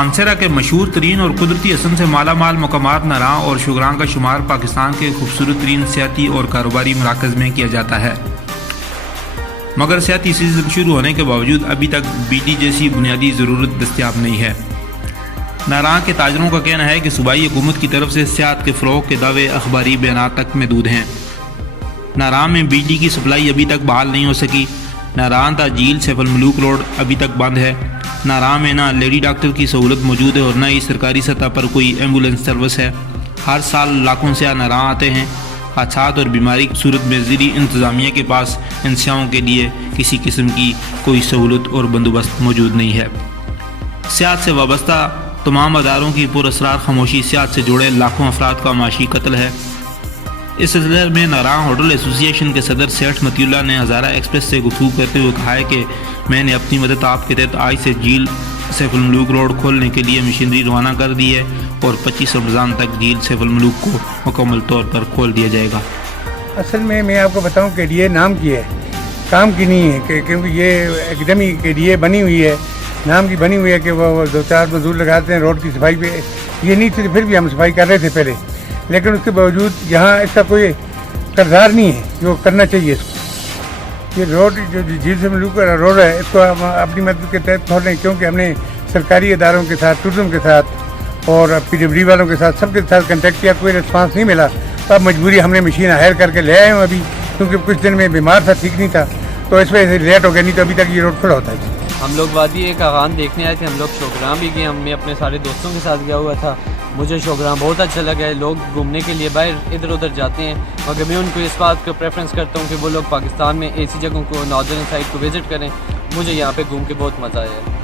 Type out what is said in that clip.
مانسہرہ کے مشہور ترین اور قدرتی حسن سے مالا مال مقامات ناراں اور شوگراں کا شمار پاکستان کے خوبصورت ترین سیاحتی اور کاروباری مراکز میں کیا جاتا ہے، مگر سیاحتی سیزن شروع ہونے کے باوجود ابھی تک بجلی جیسی بنیادی ضرورت دستیاب نہیں ہے۔ ناراں کے تاجروں کا کہنا ہے کہ صوبائی حکومت کی طرف سے سیاحت کے فروغ کے دعوے اخباری بیانات تک محدود ہیں۔ ناراں میں بجلی کی سپلائی ابھی تک بحال نہیں ہو سکی۔ ناراں تا جھیل سیف الملوک روڈ ابھی تک بند ہے۔ ناراں میں نہ لیڈی ڈاکٹر کی سہولت موجود ہے اور نہ ہی سرکاری سطح پر کوئی ایمبولینس سروس ہے۔ ہر سال لاکھوں سیاح ناراں آتے ہیں۔ حادثات اور بیماری کی صورت میں ضلعی انتظامیہ کے پاس ان سیاحوں کے لیے کسی قسم کی کوئی سہولت اور بندوبست موجود نہیں ہے۔ سیاحت سے وابستہ تمام اداروں کی پراسرار خاموشی سیاحت سے جڑے لاکھوں افراد کا معاشی قتل ہے۔ اس سلسلے میں ناراں ہوٹل ایسوسی ایشن کے صدر سیٹھ متی اللہ نے ہزارہ ایکسپریس سے گفتگو کرتے ہوئے کہا ہے کہ میں نے اپنی مدد آپ کے تحت آج سے جھیل سیف الملوک روڈ کھولنے کے لیے مشینری روانہ کر دی ہے اور 25 رمضان تک جھیل سیف الملوک کو مکمل طور پر کھول دیا جائے گا۔ اصل میں آپ کو بتاؤں کہ یہ نام کی ہے، کام کی نہیں ہے، کیونکہ یہ اکیڈمی کے لیے بنی ہوئی ہے، نام کی بنی ہوئی ہے کہ وہ 2-4 مزدور لگاتے ہیں روڈ کی صفائی پہ۔ یہ نہیں تھی، پھر بھی ہم صفائی کر رہے تھے پہلے، لیکن اس کے باوجود یہاں اس کا کوئی کردار نہیں ہے جو کرنا چاہیے اس کو۔ یہ روڈ جو جھیل سے ملوک روڈ ہے، اس کو ہم اپنی مدد کے تحت کھول رہے ہیں، کیونکہ ہم نے سرکاری اداروں کے ساتھ، ٹورزم کے ساتھ اور PWD والوں کے ساتھ سب کے ساتھ کنٹیکٹ کیا، کوئی رسپانس نہیں ملا۔ تو اب مجبوری ہم نے مشین ہائر کر کے لے آئے ہوں ابھی، کیونکہ کچھ دن میں بیمار تھا، ٹھیک نہیں تھا، تو اس وجہ سے لیٹ ہو گیا، نہیں تو ابھی تک یہ روڈ کھلا ہوتا ہے۔ ہم لوگ وادی کاغان دیکھنے آئے تھے، ہم لوگ شوگراں بھی گئے، میں اپنے سارے دوستوں کے ساتھ گیا ہوا تھا۔ مجھے شوگراں بہت اچھا لگا ہے۔ لوگ گھومنے کے لیے باہر ادھر ادھر جاتے ہیں، مگر میں ان کو اس بات کو پریفرنس کرتا ہوں کہ وہ لوگ پاکستان میں ایسی جگہوں کو، ناردرن سائڈ کو وزٹ کریں۔ مجھے یہاں پہ گھوم کے بہت مزہ آیا ہے۔